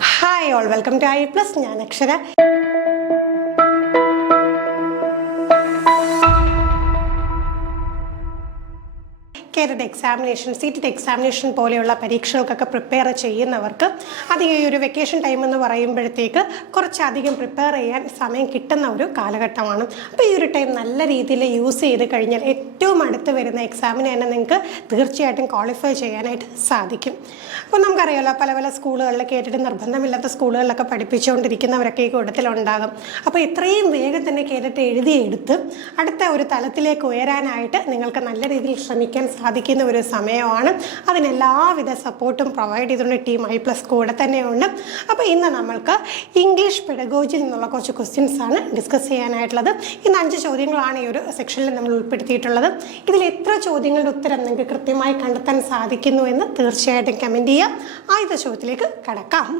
Hi all, welcome to IE Plus. ഞാൻ അക്ഷര. Kerala examination, seated examination പോലെയുള്ള പരീക്ഷകൾക്കൊക്കെ പ്രിപ്പയർ ചെയ്യുന്നവർക്ക് അത് ഈ ഒരു വെക്കേഷൻ ടൈം എന്ന് പറയുമ്പോഴത്തേക്ക് കുറച്ചധികം പ്രിപ്പയർ ചെയ്യാൻ സമയം കിട്ടുന്ന ഒരു കാലഘട്ടമാണ്. അപ്പോൾ ഈ ഒരു ടൈം നല്ല രീതിയിൽ യൂസ് ചെയ്ത് കഴിഞ്ഞാൽ ഏറ്റവും അടുത്ത് വരുന്ന എക്സാമിന് തന്നെ നിങ്ങൾക്ക് തീർച്ചയായിട്ടും ക്വാളിഫൈ ചെയ്യാനായിട്ട് സാധിക്കും. അപ്പോൾ നമുക്കറിയാമല്ലോ, പല പല സ്കൂളുകളിൽ കേട്ടിട്ട് നിർബന്ധമില്ലാത്ത സ്കൂളുകളിലൊക്കെ പഠിപ്പിച്ചുകൊണ്ടിരിക്കുന്നവരൊക്കെ ഈ കൂട്ടത്തിലുണ്ടാകും. അപ്പോൾ ഇത്രയും വേഗം തന്നെ കേട്ടിട്ട് എഴുതിയെടുത്ത് അടുത്ത ഒരു തലത്തിലേക്ക് ഉയരാനായിട്ട് നിങ്ങൾക്ക് നല്ല രീതിയിൽ ശ്രമിക്കാൻ സാധിക്കുന്ന ഒരു സമയമാണ്. അതിന് എല്ലാവിധ സപ്പോർട്ടും പ്രൊവൈഡ് ചെയ്തുകൊണ്ട് ടീം IE Plus കൂടെ തന്നെയുണ്ട്. അപ്പോൾ ഇന്ന് നമ്മൾക്ക് ഇംഗ്ലീഷ് പെഡഗോജിയിൽ നിന്നുള്ള കുറച്ച് ക്വസ്റ്റ്യൻസ് ആണ് ഡിസ്കസ് ചെയ്യാനായിട്ടുള്ളത്. ഇന്ന് 5 ചോദ്യങ്ങളാണ് ഈ ഒരു സെക്ഷനിൽ നമ്മൾ ഉൾപ്പെടുത്തിയിട്ടുള്ളത്. ഇതിൽ എത്ര ചോദ്യങ്ങളുടെ ഉത്തരം നിങ്ങൾക്ക് കൃത്യമായി കണ്ടെത്താൻ സാധിക്കുന്നു എന്ന് തീർച്ചയായിട്ടും കമൻറ്റ് ചെയ്യാം. ആദ്യത്തെ ചോദ്യത്തിലേക്ക് കടക്കാം.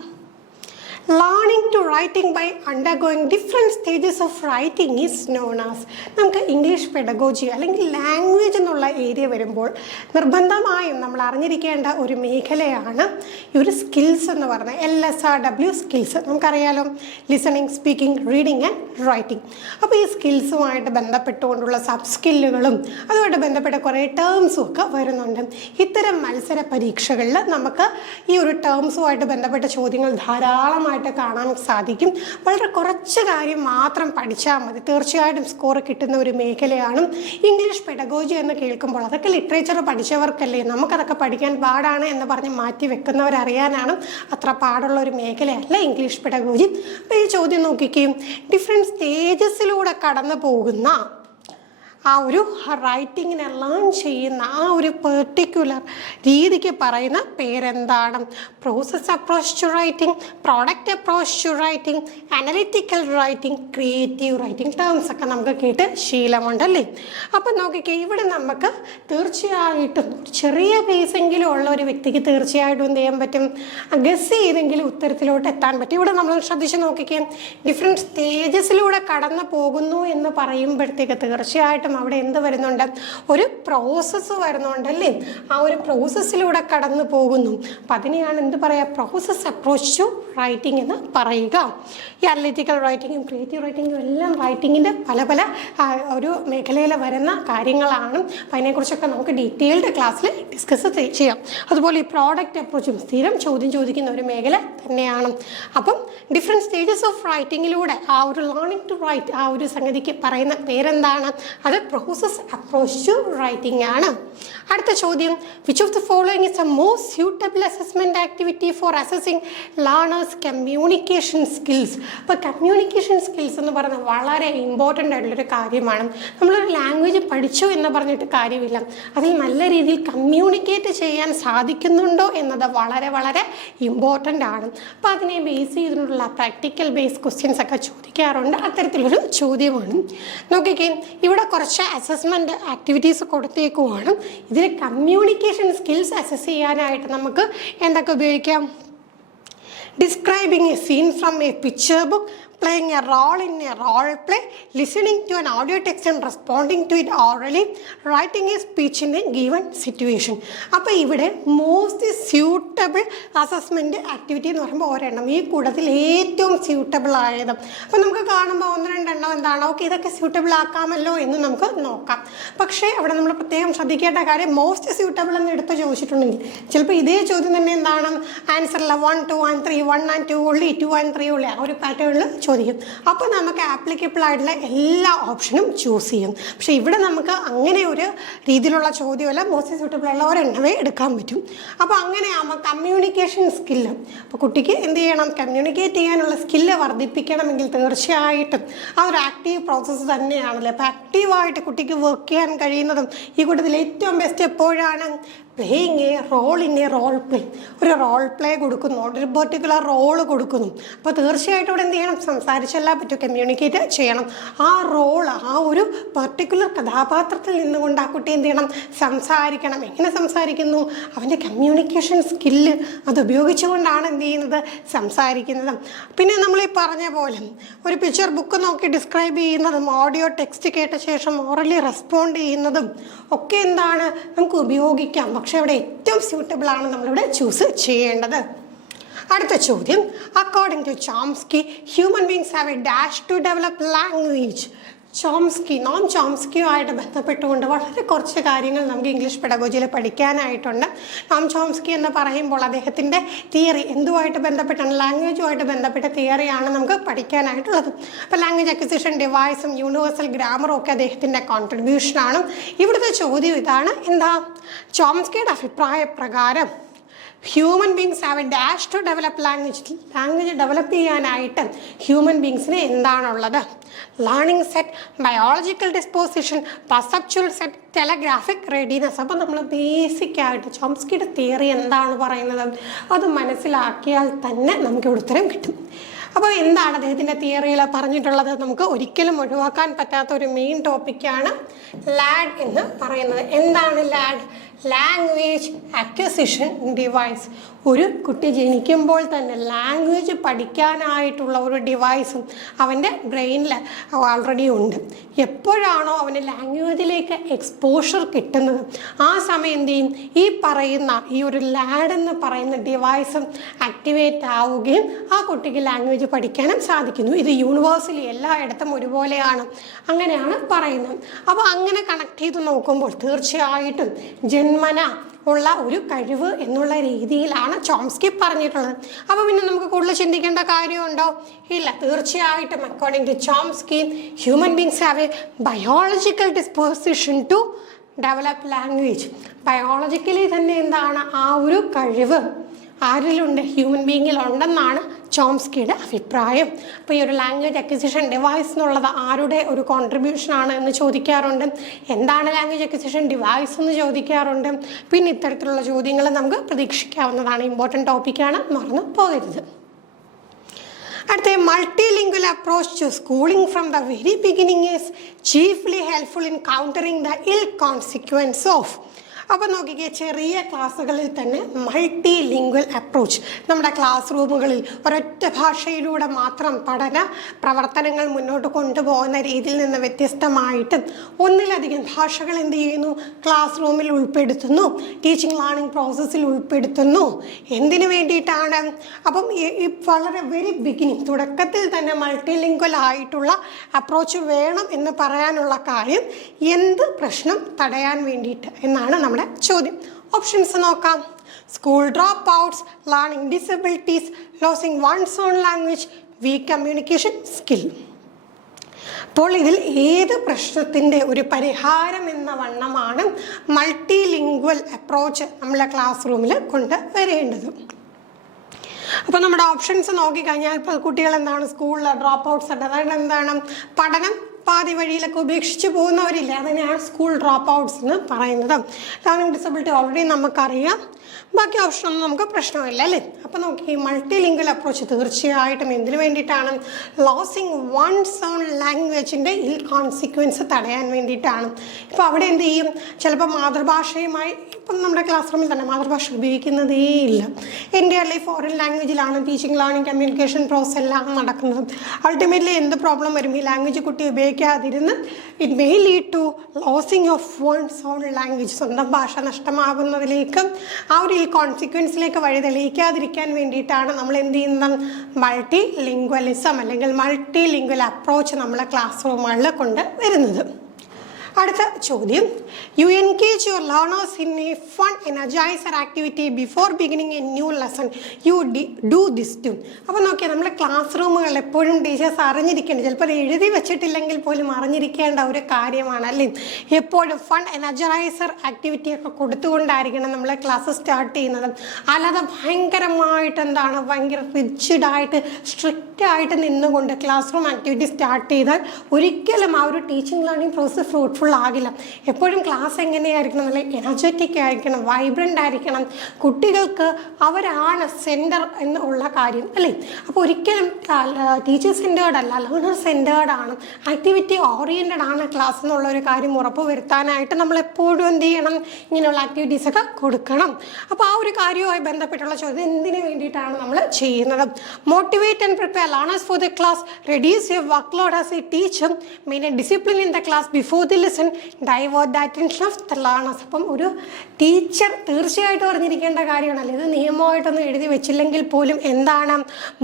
Learning to writing by undergoing different stages of writing is known as. നമുക്ക് ഇംഗ്ലീഷ് പെഡഗോജി അല്ലെങ്കിൽ ലാംഗ്വേജ് എന്നുള്ള ഏരിയ വരുമ്പോൾ നിർബന്ധമായും നമ്മൾ അറിഞ്ഞിരിക്കേണ്ട ഒരു മേഖലയാണ് ഈ ഒരു സ്കിൽസ് എന്ന് പറയുന്നത്. LSRW സ്കിൽസ് നമുക്കറിയാലോ, listening, speaking, reading and writing. അപ്പോൾ ഈ സ്കിൽസുമായിട്ട് ബന്ധപ്പെട്ടുകൊണ്ടുള്ള സബ് സ്കില്ലുകളും അതുമായിട്ട് ബന്ധപ്പെട്ട കുറേ ടേംസും ഒക്കെ വരുന്നുണ്ട്. ഇത്തരം മത്സര പരീക്ഷകളിൽ നമുക്ക് ഈ ഒരു ടേംസുമായിട്ട് ബന്ധപ്പെട്ട ചോദ്യങ്ങൾ ധാരാളമായി കാണാൻ സാധിക്കും. വളരെ കുറച്ച് കാര്യം മാത്രം പഠിച്ചാൽ മതി, തീർച്ചയായിട്ടും സ്കോർ കിട്ടുന്ന ഒരു മേഖലയാണ് ഇംഗ്ലീഷ് പെഡഗോജി എന്ന് കേൾക്കുമ്പോൾ. അതൊക്കെ ലിറ്ററേച്ചർ പഠിച്ചവർക്കല്ലേ, നമുക്കതൊക്കെ പഠിക്കാൻ പാടാണ് എന്ന് പറഞ്ഞ് മാറ്റി വെക്കുന്നവരറിയാനാണ് അത്ര പാടുള്ള ഒരു മേഖലയല്ല ഇംഗ്ലീഷ് പെഡഗോജി. അപ്പോൾ ഈ ചോദ്യം നോക്കിക്കുകയും ഡിഫറെൻറ്റ് സ്റ്റേജസിലൂടെ കടന്നു പോകുന്ന ആ ഒരു റൈറ്റിങ്ങിനെ ലേൺ ചെയ്യുന്ന ആ ഒരു പെർട്ടിക്കുലർ രീതിക്ക് പറയുന്ന പേരെന്താണ്? Process approach to writing, product approach to writing, analytical writing, creative writing. Terms ഒക്കെ നമുക്ക് കേട്ട് ശീലമുണ്ടല്ലേ. അപ്പം നോക്കിക്കേ, ഇവിടെ നമുക്ക് തീർച്ചയായിട്ടും ചെറിയ ബേസെങ്കിലും ഉള്ള ഒരു വ്യക്തിക്ക് തീർച്ചയായിട്ടും എന്ത് ചെയ്യാൻ പറ്റും? ഗസ് ചെയ്തെങ്കിലും ഉത്തരത്തിലോട്ട് എത്താൻ പറ്റും. ഇവിടെ നമ്മൾ ശ്രദ്ധിച്ച് നോക്കിക്കേ, ഡിഫറെൻറ്റ് സ്റ്റേജസിലൂടെ കടന്നു പോകുന്നു എന്ന് പറയുമ്പോഴത്തേക്ക് തീർച്ചയായിട്ടും അവിടെ എന്ത് വരുന്നുണ്ട്? ഒരു പ്രോസസ്സ് വരുന്നുണ്ടല്ലേ. ആ ഒരു പ്രോസസ്സിലൂടെ കടന്നു പോകുന്നു. അപ്പം അതിനെയാണ് എന്ത് പറയുക? പ്രോസസ് അപ്രോച്ച് ടു റൈറ്റിംഗ് എന്ന് പറയുക. ഈ അനലിറ്റിക്കൽ റൈറ്റിങ്ങും ക്രിയേറ്റീവ് റൈറ്റിങ്ങും എല്ലാം റൈറ്റിങ്ങിൻ്റെ പല പല ഒരു മേഖലയിൽ വരുന്ന കാര്യങ്ങളാണ്. അപ്പം അതിനെക്കുറിച്ചൊക്കെ നമുക്ക് ഡീറ്റെയിൽഡ് ക്ലാസ്സിൽ ഡിസ്കസ് ചെയ്യാം. അതുപോലെ ഈ പ്രോഡക്റ്റ് അപ്രോച്ചും സ്ഥിരം ചോദ്യം ചോദിക്കുന്ന ഒരു മേഖല തന്നെയാണ്. അപ്പം ഡിഫറെൻറ്റ് സ്റ്റേജസ് ഓഫ് റൈറ്റിങ്ങിലൂടെ ആ ഒരു ലേണിംഗ് ടു റൈറ്റ് ആ ഒരു സംഗതിക്ക് പറയുന്ന പേരെന്താണ്? അത് പ്രോസസ് അപ്രോച്ച് ടു റൈറ്റിംഗ് ആണ്. അടുത്ത ചോദ്യം, which of the following is a most suitable assessment activity for assessing learners communication skills? അപ്പോൾ കമ്മ്യൂണിക്കേഷൻ സ്കിൽസ് എന്ന് പറയുന്നത് വളരെ ഇമ്പോർട്ടൻ്റ് ആയിട്ടുള്ളൊരു കാര്യമാണ്. നമ്മളൊരു ലാംഗ്വേജ് പഠിച്ചു എന്ന് പറഞ്ഞിട്ട് കാര്യമില്ല, അതിൽ നല്ല രീതിയിൽ കമ്മ്യൂണിക്കേറ്റ് ചെയ്യാൻ സാധിക്കുന്നുണ്ടോ എന്നത് വളരെ വളരെ ഇമ്പോർട്ടൻ്റ് ആണ്. അപ്പോൾ അതിനെ ബേസ് ചെയ്തിട്ടുള്ള പ്രാക്ടിക്കൽ ബേസ് ക്വസ്റ്റ്യൻസ് ഒക്കെ ചോദിക്കാറുണ്ട്. അത്തരത്തിലൊരു ചോദ്യമാണ്. നോക്കിക്കേ, ഇവിടെ കുറച്ച് അസസ്മെൻറ്റ് ആക്ടിവിറ്റീസ് കൊടുത്തേക്കുവാണ്. ഇതിൽ കമ്മ്യൂണിക്കേഷൻ സ്കിൽസ് അസസ് ചെയ്യാനായിട്ട് നമുക്ക് എന്തൊക്കെ ഉപയോഗിക്കാം? Describing a scene from a picture book, playing a role in a role play, listening to an audio text and responding to it orally, writing a speech in a given situation. അപ്പോൾ ഇവിടെ most suitable assessment activity എന്ന് പറയുമ്പോൾ ഒരെണ്ണം, ഈ കൂട്ടത്തിൽ ഏറ്റവും suitable ആയത്. അപ്പോൾ നമുക്ക് കാണുമ്പോൾ 1-2 എണ്ണം എന്താണ്, ഓക്കെ ഇതൊക്കെ സ്യൂട്ടബിൾ ആക്കാമല്ലോ എന്ന് നമുക്ക് നോക്കാം. പക്ഷേ അവിടെ നമ്മൾ പ്രത്യേകം ശ്രദ്ധിക്കേണ്ട കാര്യം, മോസ്റ്റ് സ്യൂട്ടബിൾ എന്ന് എടുത്ത് ചോദിച്ചിട്ടുണ്ടെങ്കിൽ ചിലപ്പോൾ ഇതേ ചോദ്യം തന്നെ എന്താണ് ആൻസറില്ല 1, 2 and 3, 1 and 2 only, 2 and 3 only, ആ ഒരു പാറ്റേണിൽ ചോദിക്കും. അപ്പോൾ നമുക്ക് ആപ്ലിക്കബിൾ ആയിട്ടുള്ള എല്ലാ ഓപ്ഷനും ചൂസ് ചെയ്യും. പക്ഷേ ഇവിടെ നമുക്ക് അങ്ങനെ ഒരു രീതിയിലുള്ള ചോദ്യമല്ല, മോസ്റ്റ് സ്യൂട്ടബിൾ ഉള്ള ഒരെണ്ണമേ എടുക്കാൻ പറ്റും. അപ്പോൾ അങ്ങനെയാകുമ്പോൾ കമ്മ്യൂണിക്കേഷൻ സ്കില്ല്, അപ്പോൾ കുട്ടിക്ക് എന്ത് ചെയ്യണം? കമ്മ്യൂണിക്കേറ്റ് ചെയ്യാനുള്ള സ്കില്ല് വർദ്ധിപ്പിക്കണമെങ്കിൽ തീർച്ചയായിട്ടും ആ ഒരു ആക്റ്റീവ് പ്രോസസ്സ് തന്നെയാണല്ലോ. അപ്പോൾ ആക്റ്റീവായിട്ട് കുട്ടിക്ക് വർക്ക് ചെയ്യാൻ കഴിയുന്നതും ഈ കൂട്ടത്തിൽ ഏറ്റവും ബെസ്റ്റ് എപ്പോഴാണ്? Playing a role in a role play. ഒരു റോൾ പ്ലേ കൊടുക്കുന്നു, ഒരു പെർട്ടിക്കുലർ റോള് കൊടുക്കുന്നു. അപ്പോൾ തീർച്ചയായിട്ടും ഇവിടെ എന്ത് ചെയ്യണം? സംസാരിച്ചല്ല പറ്റും, കമ്മ്യൂണിക്കേറ്റ് ചെയ്യണം. ആ റോൾ, ആ ഒരു പെർട്ടിക്കുലർ കഥാപാത്രത്തിൽ നിന്നുകൊണ്ട് ആ കുട്ടി എന്ത് ചെയ്യണം? സംസാരിക്കണം. എങ്ങനെ സംസാരിക്കുന്നു? അവൻ്റെ കമ്മ്യൂണിക്കേഷൻ സ്കില്ല് അത് ഉപയോഗിച്ചുകൊണ്ടാണ് എന്ത് ചെയ്യുന്നത്? സംസാരിക്കുന്നത്. പിന്നെ നമ്മൾ ഈ പറഞ്ഞ പോലെ ഒരു പിക്ചർ ബുക്ക് നോക്കി ഡിസ്ക്രൈബ് ചെയ്യുന്നതും ഓഡിയോ ടെക്സ്റ്റ് കേട്ട ശേഷം ഓറലി റെസ്പോണ്ട് ചെയ്യുന്നതും ഒക്കെ എന്താണ്? നമുക്ക് ഉപയോഗിക്കാം. പക്ഷെ അവിടെ ഏറ്റവും സ്യൂട്ടബിൾ ആണ് നമ്മളിവിടെ ചൂസ് ചെയ്യേണ്ടത്. അടുത്ത ചോദ്യം, according to Chomsky human beings have a dash to develop language. Noam ചോംസ്കിയുമായിട്ട് ബന്ധപ്പെട്ടുകൊണ്ട് വളരെ കുറച്ച് കാര്യങ്ങൾ നമുക്ക് ഇംഗ്ലീഷ് പെഡഗോജിയിൽ പഠിക്കാനായിട്ടുണ്ട്. നോം ചോംസ്കി എന്ന് പറയുമ്പോൾ അദ്ദേഹത്തിൻ്റെ തിയറി എന്തുമായിട്ട് ബന്ധപ്പെട്ടാണ്? ലാംഗ്വേജുമായിട്ട് ബന്ധപ്പെട്ട തിയറിയാണ് നമുക്ക് പഠിക്കാനായിട്ടുള്ളത്. അപ്പോൾ ലാംഗ്വേജ് അക്വിസിഷൻ ഡിവൈസും യൂണിവേഴ്സൽ ഗ്രാമറും ഒക്കെ അദ്ദേഹത്തിൻ്റെ കോൺട്രിബ്യൂഷനാണ്. ഇവിടുത്തെ ചോദ്യം ഇതാണ്, എന്താ? ചോംസ്കിയുടെ അഭിപ്രായ പ്രകാരം human beings have a dash to develop language develop ചെയ്യാനായിട്ട് ഹ്യൂമൻ ബീങ്സിന് എന്താണുള്ളത്? Learning set, biological disposition, perceptual set, telegraphic readiness. അപ്പോൾ നമ്മൾ ബേസിക്കായിട്ട് ചോംസ്കിയുടെ തിയറി എന്താണ് പറയുന്നത് അത് മനസ്സിലാക്കിയാൽ തന്നെ നമുക്ക് ഉത്തരം കിട്ടും. അപ്പോൾ എന്താണ് അദ്ദേഹത്തിൻ്റെ തിയറിയിൽ പറഞ്ഞിട്ടുള്ളത്? നമുക്ക് ഒരിക്കലും ഒഴിവാക്കാൻ പറ്റാത്ത ഒരു മെയിൻ ടോപ്പിക്കാണ് ലാഡ് എന്ന് പറയുന്നത്. എന്താണ് ലാഡ്? Language acquisition device. ഒരു കുട്ടി ജനിക്കുമ്പോൾ തന്നെ ലാംഗ്വേജ് പഠിക്കാനായിട്ടുള്ള ഒരു ഡിവൈസും അവൻ്റെ ബ്രെയിനിൽ ഓൾറെഡി ഉണ്ട്. എപ്പോഴാണോ അവന് ലാംഗ്വേജിലേക്ക് എക്സ്പോഷർ കിട്ടുന്നത് ആ സമയം എന്ത് ചെയ്യും? ഈ ഒരു ലാഡ് എന്ന് പറയുന്ന ഡിവൈസും ആക്ടിവേറ്റ് ആവുകയും ആ കുട്ടിക്ക് ലാംഗ്വേജ് പഠിക്കാനും സാധിക്കുന്നു. ഇത് യൂണിവേഴ്സലി എല്ലായിടത്തും ഒരുപോലെയാണ്, അങ്ങനെയാണ് പറയുന്നത്. അപ്പോൾ അങ്ങനെ കണക്ട് ചെയ്ത് നോക്കുമ്പോൾ തീർച്ചയായിട്ടും ജന്മന ഉള്ള ഒരു കഴിവ് എന്നുള്ള രീതിയിലാണ് ചോംസ്കി പറഞ്ഞിട്ടുള്ളത്. അപ്പോൾ പിന്നെ നമുക്ക് കൂടുതൽ ചിന്തിക്കേണ്ട കാര്യമുണ്ടോ? ഇല്ല. തീർച്ചയായിട്ടും according to Chomsky human beings have a biological disposition to develop language. Biologically തന്നെ എന്താണ് ആ ഒരു കഴിവ് ആരിലുണ്ട്? ഹ്യൂമൻ ബീങ്ങിലുണ്ടെന്നാണ് ചോംസ്കിയുടെ അഭിപ്രായം. അപ്പോൾ ഈ ഒരു ലാംഗ്വേജ് അക്വിസിഷൻ ഡിവൈസ് എന്നുള്ളത് ആരുടെ ഒരു കോൺട്രിബ്യൂഷനാണ് എന്ന് ചോദിക്കാറുണ്ട്. എന്താണ് ലാംഗ്വേജ് അക്വിസിഷൻ ഡിവൈസ് എന്ന് ചോദിക്കാറുണ്ട്. പിന്നെ ഇത്തരത്തിലുള്ള ചോദ്യങ്ങൾ നമുക്ക് പ്രതീക്ഷിക്കാവുന്നതാണ്. ഇമ്പോർട്ടൻറ്റ് ടോപ്പിക്കാണ്, മറന്നു പോകരുത്. അടുത്ത, multilingual approach to schooling from the very beginning is chiefly helpful in countering the ill consequence of. അപ്പോൾ നോക്കിക്കേ, ചെറിയ ക്ലാസ്സുകളിൽ തന്നെ മൾട്ടി ലിംഗ്വൽ അപ്രോച്ച് നമ്മുടെ ക്ലാസ് റൂമുകളിൽ ഒരൊറ്റ ഭാഷയിലൂടെ മാത്രം പഠന പ്രവർത്തനങ്ങൾ മുന്നോട്ട് കൊണ്ടുപോകുന്ന രീതിയിൽ നിന്ന് വ്യത്യസ്തമായിട്ട് ഒന്നിലധികം ഭാഷകൾ എന്ത് ചെയ്യുന്നു? ക്ലാസ് റൂമിൽ ഉൾപ്പെടുത്തുന്നു, ടീച്ചിങ് ലേണിംഗ് പ്രോസസ്സിൽ ഉൾപ്പെടുത്തുന്നു. എന്തിനു വേണ്ടിയിട്ടാണ്? അപ്പം ഈ വളരെ വെരി ബിഗിനിങ് തുടക്കത്തിൽ തന്നെ മൾട്ടി ലിംഗ്വൽ ആയിട്ടുള്ള അപ്രോച്ച് വേണം എന്ന് പറയാനുള്ള കാര്യം എന്ത് പ്രശ്നം തടയാൻ വേണ്ടിയിട്ട് എന്നാണ് നമ്മുടെ ചോദ്യം. ഓപ്ഷൻസ് നോക്കാം. School dropouts, learning disabilities, losing one's own language, weak communication skill. അപ്പോൾ ഇതിൽ ഏത് പ്രശ്നത്തിൻ്റെ ഒരു പരിഹാരം എന്ന വണ്ണമാണ് മൾട്ടി ലിംഗ്വൽ അപ്രോച്ച് നമ്മളെ ക്ലാസ് റൂമിൽ കൊണ്ടുവരേണ്ടത്? അപ്പോൾ നമ്മുടെ ഓപ്ഷൻസ് നോക്കിക്കഴിഞ്ഞാൽ ഇപ്പോൾ കുട്ടികൾ എന്താണ് സ്കൂളിൽ ഡ്രോപ്പ് ഔട്ട്സ് ഉണ്ട്. അതായത് എന്താണ്? പഠനം പാതി വഴിയിലൊക്കെ ഉപേക്ഷിച്ച് പോകുന്നവരില്ല, അതിനെയാണ് സ്കൂൾ ഡ്രോപ്പ് ഔട്ട്സ് എന്ന് പറയുന്നത്. ലേണിംഗ് ഡിസബിലിറ്റി ഓൾറെഡി നമുക്കറിയാം, ബാക്കി ഓപ്ഷനൊന്നും നമുക്ക് പ്രശ്നമില്ല അല്ലേ. അപ്പോൾ നോക്കി, ഈ മൾട്ടി ലിംഗ്വൽ അപ്രോച്ച് തീർച്ചയായിട്ടും എന്തിനു വേണ്ടിയിട്ടാണ്? ലോസിങ് വൺസ് ഓൺ ലാംഗ്വേജിൻ്റെ ഇൽ കോൺസിക്വൻസ് തടയാൻ വേണ്ടിയിട്ടാണ്. ഇപ്പോൾ അവിടെ എന്ത് ചെയ്യും? ചിലപ്പോൾ മാതൃഭാഷയുമായി, ഇപ്പം നമ്മുടെ ക്ലാസ് റൂമിൽ തന്നെ മാതൃഭാഷ ഉപയോഗിക്കുന്നതേ ഇല്ല. എൻ്റയർലി ഫോറിൻ ലാംഗ്വേജിലാണ് ടീച്ചിങ് ലേണിംഗ് കമ്മ്യൂണിക്കേഷൻ പ്രോസസ് എല്ലാം നടക്കുന്നത്. അൾട്ടിമേറ്റ്ലി എന്ത് പ്രോബ്ലം വരും? ഈ ലാംഗ്വേജ് കുട്ടി ഉപയോഗിക്കാതിരുന്ന് it may lead to losing of one's own language. സ്വന്തം ഭാഷ നഷ്ടമാകുന്നതിലേക്ക്, ആ ഒരു കോൺസിക്വൻസിലേക്ക് വഴി തെളിയിക്കാതിരിക്കാൻ വേണ്ടിയിട്ടാണ് നമ്മൾ എന്ത് ചെയ്യുന്നത്? മൾട്ടി ലിംഗ്വലിസം അല്ലെങ്കിൽ മൾട്ടി ലിംഗ്വൽ അപ്രോച്ച് നമ്മളെ ക്ലാസ് റൂമുകളിൽ കൊണ്ട് വരുന്നത്. അടുത്ത ചോദ്യം, you engage your learners in a fun energiser activity before beginning a new lesson, you do this to. അപ്പോൾ നോക്കിയാൽ നമ്മുടെ ക്ലാസ് റൂമുകളിൽ എപ്പോഴും ടീച്ചേഴ്സ് അറിഞ്ഞിരിക്കേണ്ട, ചിലപ്പോൾ എഴുതി വെച്ചിട്ടില്ലെങ്കിൽ പോലും അറിഞ്ഞിരിക്കേണ്ട ഒരു കാര്യമാണ് അല്ലേ. എപ്പോഴും ഫൺ എനർജൈസർ ആക്ടിവിറ്റിയൊക്കെ കൊടുത്തുകൊണ്ടായിരിക്കണം നമ്മളെ ക്ലാസ് സ്റ്റാർട്ട് ചെയ്യുന്നത്. അല്ലാതെ ഭയങ്കരമായിട്ട് എന്താണ്, ഭയങ്കര റിജിഡായിട്ട് സ്ട്രിക്റ്റായിട്ട് നിന്നുകൊണ്ട് ക്ലാസ് റൂം ആക്ടിവിറ്റി സ്റ്റാർട്ട് ചെയ്താൽ ഒരിക്കലും ആ ഒരു ടീച്ചിങ് ലേണിംഗ് പ്രോസസ്സ് ഫ്രൂട്ട്ഫുൾ ആകില്ല. എപ്പോഴും ക്ലാസ് എങ്ങനെയായിരിക്കണം? നല്ല എനർജറ്റിക് ആയിരിക്കണം, വൈബ്രൻ്റ് ആയിരിക്കണം. കുട്ടികൾക്ക് അവരാണ് സെൻറ്റർ എന്നുള്ള കാര്യം അല്ലേ. അപ്പോൾ ഒരിക്കലും ടീച്ചർ സെൻറ്റേർഡ് അല്ല, ലേണർ സെൻറ്റേർഡ് ആണ്, ആക്ടിവിറ്റി ഓറിയൻറ്റഡ് ആണ് ക്ലാസ് എന്നുള്ള ഒരു കാര്യം ഉറപ്പ് വരുത്താനായിട്ട് നമ്മൾ എപ്പോഴും എന്ത് ചെയ്യണം? ഇങ്ങനെയുള്ള ആക്ടിവിറ്റീസൊക്കെ കൊടുക്കണം. അപ്പോൾ ആ ഒരു കാര്യവുമായി ബന്ധപ്പെട്ടുള്ള ചോദ്യം എന്തിനു വേണ്ടിയിട്ടാണ് നമ്മൾ ചെയ്യുന്നത്? Motivate and prepare learners for the class, reduce your workload as a teacher, maintain discipline in the class before the lesson, divert the attention of the learners. അപ്പം ഒരു ടീച്ചർ തീർച്ചയായിട്ടും അറിഞ്ഞിരിക്കേണ്ട കാര്യമാണല്ലോ, ഇത് നിയമമായിട്ടൊന്നും എഴുതി വെച്ചില്ലെങ്കിൽ പോലും എന്താണ്,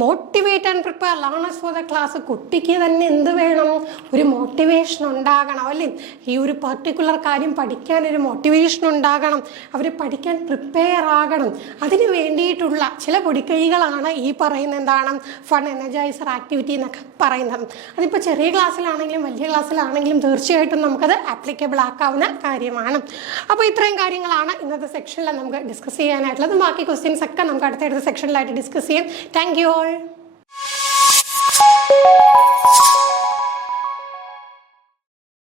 motivate and prepare learners for the class. കുട്ടിക്ക് തന്നെ എന്ത് വേണം, ഒരു മോട്ടിവേഷൻ ഉണ്ടാകണം അല്ലേ, ഈ ഒരു പർട്ടിക്കുലർ കാര്യം പഠിക്കാൻ ഒരു മോട്ടിവേഷൻ ഉണ്ടാകണം, അവർ പഠിക്കാൻ പ്രിപ്പയർ ആകണം. അതിന് വേണ്ടിയിട്ടുള്ള ചില പൊടിക്കൈകളാണ് ഈ പറയുന്ന എന്താണ് ഫൺ എനർജൈസർ ആക്ടിവിറ്റി എന്നൊക്കെ പറയുന്നത്. അതിപ്പോൾ ചെറിയ ക്ലാസ്സിലാണെങ്കിലും വലിയ ക്ലാസ്സിലാണെങ്കിലും തീർച്ചയായിട്ടും നമുക്കത് ആപ്ലിക്കബിൾ ആക്കാവുന്ന കാര്യമാണ്. അപ്പോൾ ഇത്രയും കാര്യങ്ങളാണ് ഇന്നത്തെ സെക്ഷനിൽ നമുക്ക് ഡിസ്കസ് ചെയ്യാനായിട്ടുള്ളത്. ബാക്കി ക്വസ്റ്റ്യൻസ് ഒക്കെ നമുക്ക് അടുത്തടുത്ത സെക്ഷനിലായിട്ട് ഡിസ്കസ് ചെയ്യാം. Thank you all.